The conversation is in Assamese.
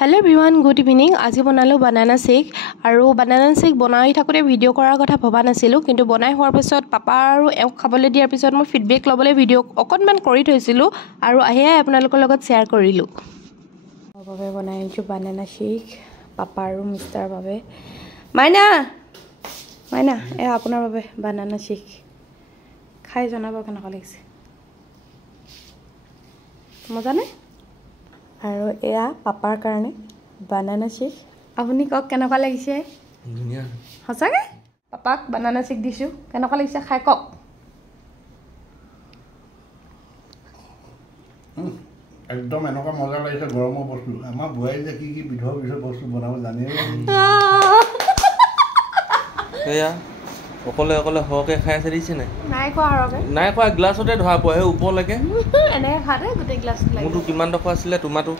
Hello everyone, good evening. আজি বনালো banana shake আৰু banana shake বনাই থাকোতে ভিডিও কৰাৰ কথা ভবা নাছিলো কিন্তু বনাই হোৱাৰ পিছত পাপা আৰু এক খাবলৈ দিয়াৰ পিছত মই ফিডবেক লবলৈ ভিডিও অকনমান কৰি থৈছিলো আৰু আহিয়া আপোনালোকৰ লগত শেয়াৰ কৰিলো। বাবে বনাইছো banana shake পাপা আৰু মিষ্টাৰ বাবে। মাইনা এ আপোনাৰ বাবে banana shake খাই জনাব কেনেকুৱা লাগিছে। মজা নে? আৰু এয়া পাপাৰ কাৰণে banana shake আপুনি কক কেনেকুৱা লাগিছে ধুনিয়া হসাকে পাপাক banana shake দিছো কেনেকুৱা লাগিছে খাই কক একদম এনেকুৱা মজা লাগিছে গৰমৰ বস্তু আমাৰ বুৱাই যে কি বিধৰ বস্তু বনাব জানে এয়া অকলে হকে খাই আছে দিছে নাই কোৱা হৰকে নাই কোৱা গ্লাছতে ধৰা পোৱা হে ওপৰলৈকে এনে খাতে গোটেই গ্লাছ লাগে মোৰটো কিমান দফা আছিলে তোমাৰটো